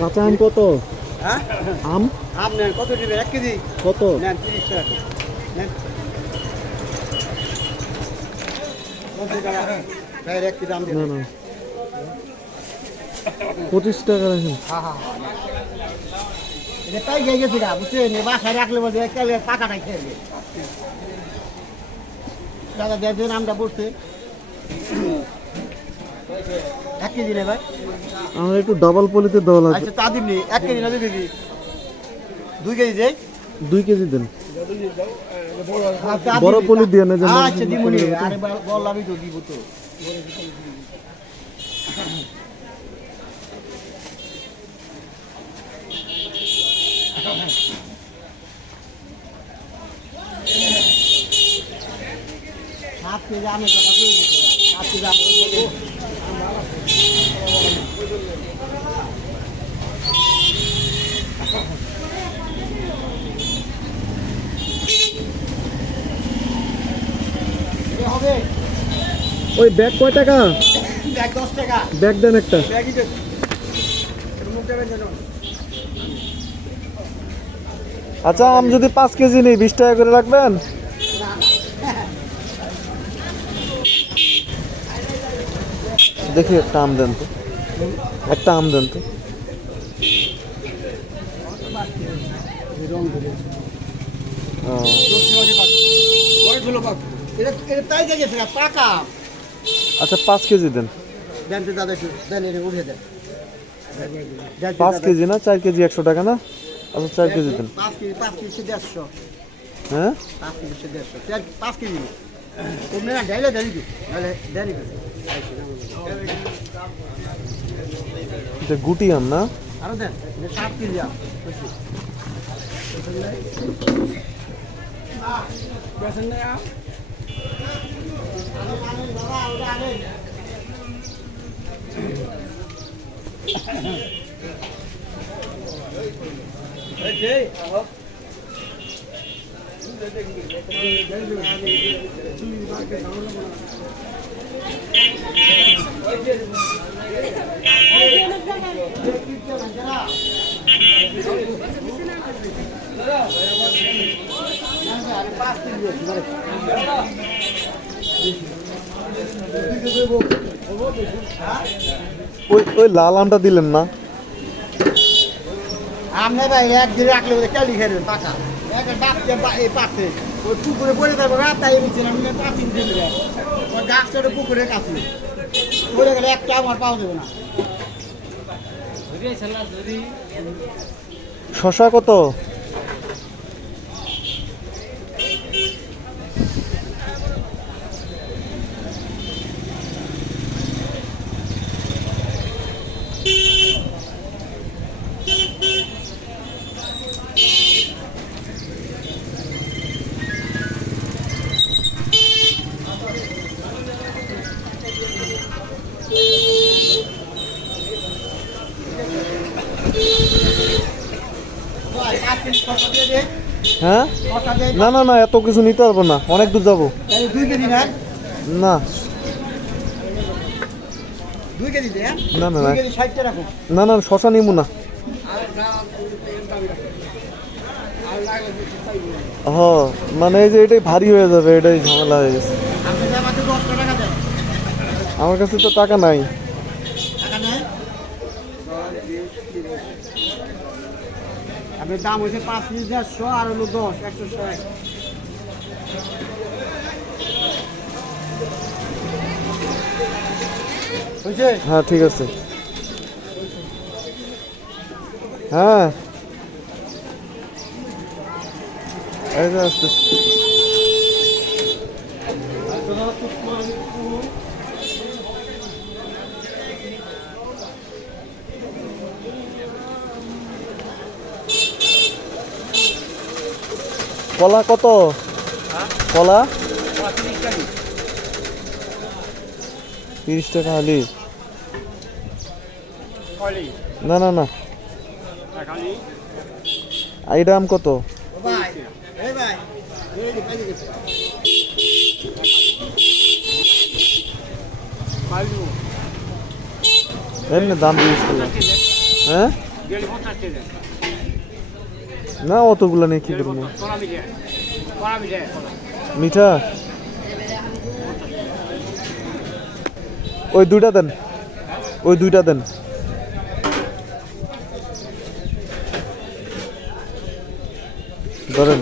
কাঁচা আম কত? হ্যাঁ? আম? আম নেন কত নেবেন এক কেজি? কত? নেন তিরিশ টাকা। নেন। না না। পঁচিশ টাকা রাখেন। হ্যাঁ হ্যাঁ তাই গিয়ে গেছে গা বুঝছেন? এ বাসায় রাখলে বলছে একেবারে পাকাটাই খেয়ে দাদা দেখবেন আমটা পড়ছে। এক কেজি নেবে আমার একটু ডাবল পলিতে দেওয়া লাগবে। আচ্ছা তা দিবনি এক কেজি নেবে দিবি দুই কেজি দেয় দুই কেজি দেন। বড় পলি দিয়ে না আচ্ছা তো? আরে বল- বললামই তো দিব তো। সাত কেজি আমের কথা কই সাত কেজি আম ওই বলে। এটা হবে ওই ব্যাগ কয় টাকা? এক দশ টাকা। ব্যাগ দেন একটা। ব্যাগই দে। এর মুখ দেবেন যেন আচ্ছা আম যদি পাঁচ কেজি নেই বিশ টাকা করে রাখবেন? দেখি একটা আম দেন তো। একটা আম দেন তো। না পাকা আচ্ছা পাঁচ কেজি দেন পাঁচ কেজি না চার কেজি একশো টাকা না আচ্ছা চার কেজি দেন হ্যাঁ পাঁচ কেজি এটা গুটি আম না আরও দেন এটা ওই ওই লাল আমটা দিলেন না? আমনে ভাই এক দিন রাখলে ওদের কেলি দেবেন পাকা। এক ডাকছে বা- এই পাশে ওই পুকুরে পড়ে যাব রাত তাই নিচ্ছিলাম আমি পাঁচ ইঞ্চি ওই গাছটা পুকুরের কাছে পড়ে গেলে একটা আমার পাওয়া যাবে না। শশা কত? হ্যাঁ? না না না এত কিছু নিতে পারব না। অনেক দূর যাব। না। হ্যাঁ? না, না, না। না না শশা নিবো না। হ মানে এই যে এটাই ভারী হয়ে যাবে এটাই ঝামেলা হয়ে গেছে। আমার কাছে তো টাকা নাই টাকা নেই আপনার দাম হয়েছে পাঁচ পিস দেড়শো, আর হলো দশ, একশো ষাট। হ্যাঁ ঠিক আছে। হ্যাঁ। এই। কলা কত? কলা? তিরিশ টাকা আলি না না না। এই দাম কত? দাম করলাম। হ্যাঁ? না অতগুলো নিয়ে কি করব? মিঠা? ওই দুইটা দেন। ওই দুইটা দেন। ধরেন।